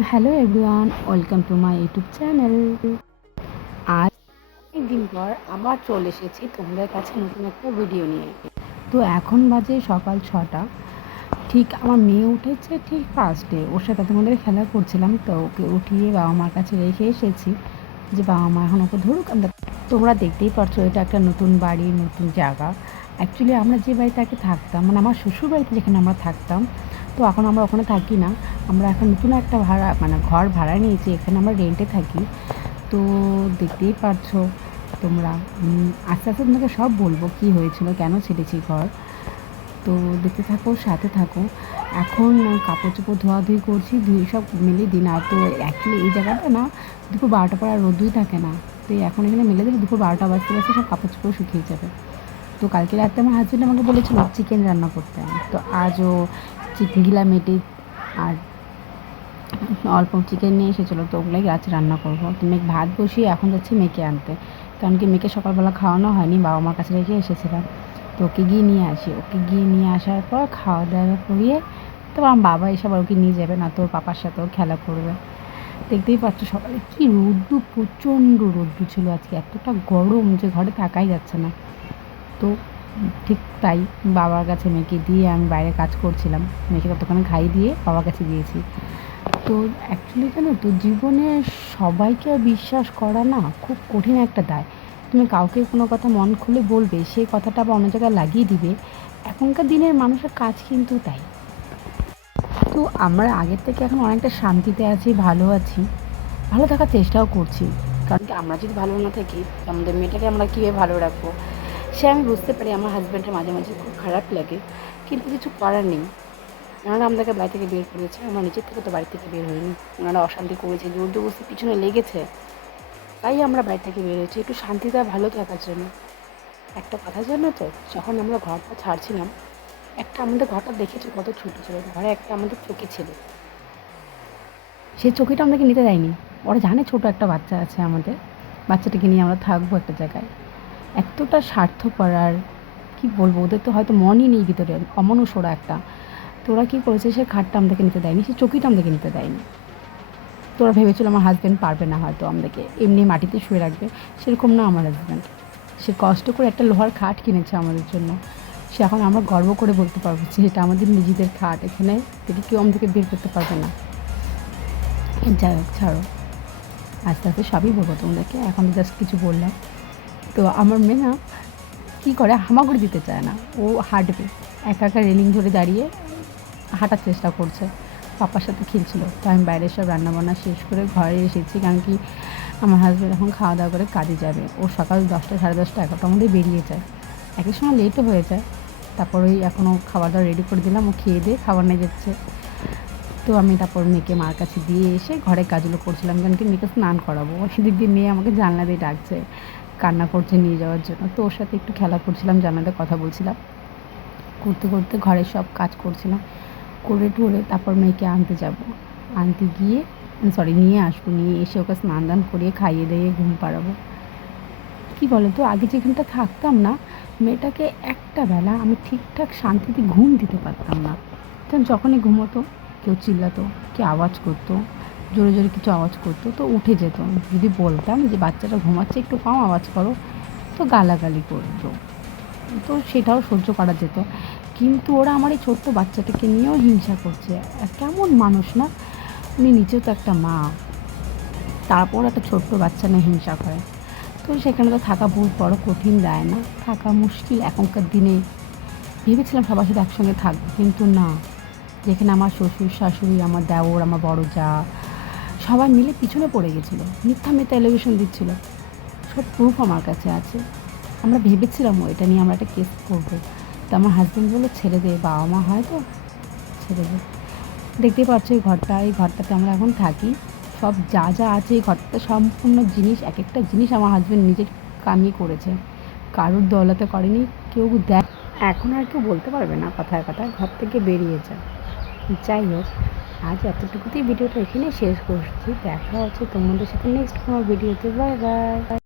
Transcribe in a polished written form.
Hello everyone, welcome to my YouTube channel. আজ অনেকদিন পর আবার চলে এসেছি তোমাদের কাছে নতুন একটা ভিডিও নিয়ে। তো এখন বাজে সকাল 6টা। ঠিক আমার মেয়ে উঠেছে ঠিক ফার্স্টে, ওর সাথে তোমাদের খেলা করছিলাম, তো ওকে উঠিয়ে বাবা মার কাছে রেখে এসেছি যে বাবা মা এখন ওকে ধরুক। তোমরা দেখতেই পারছো এটা একটা নতুন বাড়ি, নতুন জায়গা। অ্যাকচুয়ালি আমরা যে বাড়িতে আগে থাকতাম, মানে আমার শ্বশুর বাড়িতে যেখানে আমরা থাকতাম, তো এখন আমরা ওখানে থাকি না। আমরা এখন নতুন একটা ভাড়া মানে ঘর ভাড়া নিয়েছি, এখানে আমরা রেন্টে থাকি। তো দেখতেই পারছো তোমরা। আস্তে আস্তে তোমাকে সব বলবো কী হয়েছিল, কেন ছেড়েছি ঘর। তো দেখতে থাকো, সাথে থাকো। এখন কাপড় চোপড় ধোয়াধুয়ি করছি, ধুয়ে সব মেলে দিন। আর তো অ্যাকচুয়ালি এই জায়গাটা না দুপুর 12টা পর আর রোদই থাকে না, তো এখন এখানে মেলে দেবে, দুপুর 12টা বাজতে বাজতে সব কাপড় চোপড় শুকিয়ে যাবে। তো কালকে রাতে আমার হাজব্যান্ড আমাকে বলেছিল চিকেন রান্না করতে, তো আজও চিকেন গিলা মেটে আর অল্প চিকেন নিয়ে এসেছিলো, তো ওগুলোই আজ রান্না করবো। তো মেয়ে ভাত বসিয়ে এখন যাচ্ছি মেয়েকে আনতে, কারণ কি মেয়েকে সকালবেলা খাওয়ানো হয়নি, বাবা মার কাছে রেখে এসেছিলাম। তো ওকে গিয়ে নিয়ে আসি, ওকে গিয়ে নিয়ে আসার পর খাওয়া দাওয়া করিয়ে তো আমার বাবা এসে আবার ওকে নিয়ে যাবে, না তো ওর পাপার সাথেও খেলা করবে। দেখতেই পাচ্ছ সকালে কী রোদ্দু, প্রচণ্ড রোদ্দু ছিল আজকে, এতটা গরম যে ঘরে থাকাই যাচ্ছে না। তো ঠিক তাই বাবার কাছে মেয়েকে দিয়ে আমি বাইরে কাজ করছিলাম, মেয়েকে ততক্ষণে খাইয়ে দিয়ে বাবার কাছে দিয়েছি। তো অ্যাকচুয়ালি জানো তো, জীবনে সবাইকে বিশ্বাস করা না খুব কঠিন একটা দায়। তুমি কাউকে কোনো কথা মন খুলে বলবে, সেই কথাটা আবার অন্য জায়গায় লাগিয়ে দিবে। এখনকার দিনের মানুষের কাজ কিন্তু তাই। তো আমরা আগের থেকে এখন অনেকটা শান্তিতে আছি, ভালো আছি, ভালো থাকার চেষ্টাও করছি। কারণ কি আমরা যদি ভালো না থাকি, আমাদের মেয়েটাকে আমরা কীভাবে ভালো রাখবো সে আমি বুঝতে পারি। আমার হাজব্যান্ডের মাঝে মাঝে খুব খারাপ লাগে, কিন্তু কিছু করার নেই। ওনারা আমাদেরকে বাড়ি থেকে বের করেছে, আমরা নিজের থেকে তো বাড়ি থেকে বের হইনি। ওনারা অশান্তি করেছে, জোর জবরদস্তি পিছনে লেগেছে, তাই আমরা বাড়ি থেকে বের হয়েছি একটু শান্তিতে ভালো থাকার জন্য। একটা কথা জানো তো, যখন আমরা ঘরটা ছাড়ছিলাম, একটা আমাদের ঘরটা দেখেছো কত ছোটো ছিল, ঘরে একটা আমাদের চকি ছিল, সেই চকিটা আমাদেরকে নিতে দেয়নি। ওরা জানে ছোটো একটা বাচ্চা আছে আমাদের, বাচ্চাটাকে নিয়ে আমরা থাকবো একটা জায়গায়। এতটা স্বার্থপর, আর কী বলবো, ওদের তো হয়তো মনই নেই ভিতরে, অমানুষ ওরা একটা। তো ওরা কী করেছে, সে খাটটা আমাদেরকে নিতে দেয়নি, সে চকিটা আমাদেরকে নিতে দেয়নি। তো ওরা ভেবেছিল আমার হাজব্যান্ড পারবে না হয়তো আমাদেরকে এমনি মাটিতে শুয়ে রাখবে, সেরকম না আমার হাজব্যান্ড। সে কষ্ট করে একটা লোহার খাট কিনেছে আমাদের জন্য। সে এখন আমরা গর্ব করে বলতে পারবো যে এটা আমাদের নিজেদের খাট, এখানে থেকে কেউ আমাদেরকে বের করতে পারবে না। যাই হোক, ছাড়ো, আস্তে আস্তে সবই বলবো তোমাদেরকে, এখন জাস্ট কিছু বললাম। তো আমার মেয়ে না কী করে, হামাগুড়ি দিতে চায় না, ও হাঁটবে একা একা রেলিং ধরে দাঁড়িয়ে হাঁটার চেষ্টা করছে, পাপার সাথে খেলছিল। তো আমি বাইরে সব রান্নাবান্না শেষ করে ঘরে এসেছি, কারণ কি আমার হাজব্যান্ড এখন খাওয়া দাওয়া করে কাজে যাবে। ও সকাল 10টা, 10:30, 11টার মধ্যে বেরিয়ে যায়, একের সময় লেটও হয়ে যায়। তারপর ওই এখনও খাবার দাওয়া রেডি করে দিলাম, ও খেয়ে দিয়ে খাবার নিয়ে যাচ্ছে। তো আমি তারপর মেয়েকে মার কাছে দিয়ে এসে ঘরের কাজগুলো করছিলাম, কারণ কি মেয়েকে স্নান করাবো। সেদিক দিয়ে মেয়ে আমাকে জানলা দিয়ে ডাকছে, কান্না করছে নিয়ে যাওয়ার জন্য। তো ওর সাথে একটু খেলা করছিলাম, জানলাতে কথা বলছিলাম, করতে করতে ঘরের সব কাজ করছিলাম, করে টরে তারপর মেয়েকে আনতে যাব। আনতে গিয়ে নিয়ে আসবো, নিয়ে এসে ওকে স্নান দান করিয়ে খাইয়ে দিয়ে ঘুম পাড়াবো। কী বলো তো, আগে যেখানটা থাকতাম না, মেয়েটাকে একটা বেলা আমি ঠিকঠাক শান্তিতে ঘুম দিতে পারতাম না। তখন যখনই ঘুমোতো কেউ চিল্লাতো, কেউ আওয়াজ করতো, জোরে জোরে কিছু আওয়াজ করতো, তো উঠে যেত। যদি বলতাম যে বাচ্চাটা ঘুমাচ্ছে একটু কম আওয়াজ করো, তো গালাগালি করতো, তো সেটাও সহ্য করা যেত। কিন্তু ওরা আমার এই ছোট্ট বাচ্চাটাকে নিয়েও হিংসা করছে। কেমন মানুষ না, উনি নিজেও তো একটা মা, তারপর একটা ছোট্ট বাচ্চা নিয়ে হিংসা করে। তো সেখানে তো থাকা বহুত বড় কঠিন, দেয় না, থাকা মুশকিল এখনকার দিনে। ভেবেছিলাম সবার সাথে একসঙ্গে থাকবো, কিন্তু না, যেখানে আমার শ্বশুর শাশুড়ি, আমার দেওর, আমার বড় যা, সবাই মিলে পিছনে পড়ে গেছিলো, মিথ্যা মিথ্যা এলিগেশন দিচ্ছিলো, সব প্রুফ আমার কাছে আছে। আমরা ভেবেছিলামও এটা নিয়ে আমরা একটা কেস করবো, তো আমার হাজব্যান্ড বললো ছেড়ে দে, বাবা মা হয় তো ছেড়ে দে। দেখতেই পাচ্ছ এই ঘরটাতে আমরা এখন থাকি। সব যা যা আছে এই ঘরটাতে সম্পূর্ণ জিনিস, এক একটা জিনিস আমার হাজব্যান্ড নিজের কামিয়ে করেছে, কারোর দৌলতে করেনি। কেউ দেখ, এখন আর কেউ বলতে পারবে না কথায় কথায় ঘর থেকে বেরিয়ে যায়। যাই হোক, আজ এতটুকুতেই ভিডিওটা এখানে শেষ করছি। দেখা হচ্ছে তোমাদের সাথে নেক্সট কোনো ভিডিওতে। Bye bye.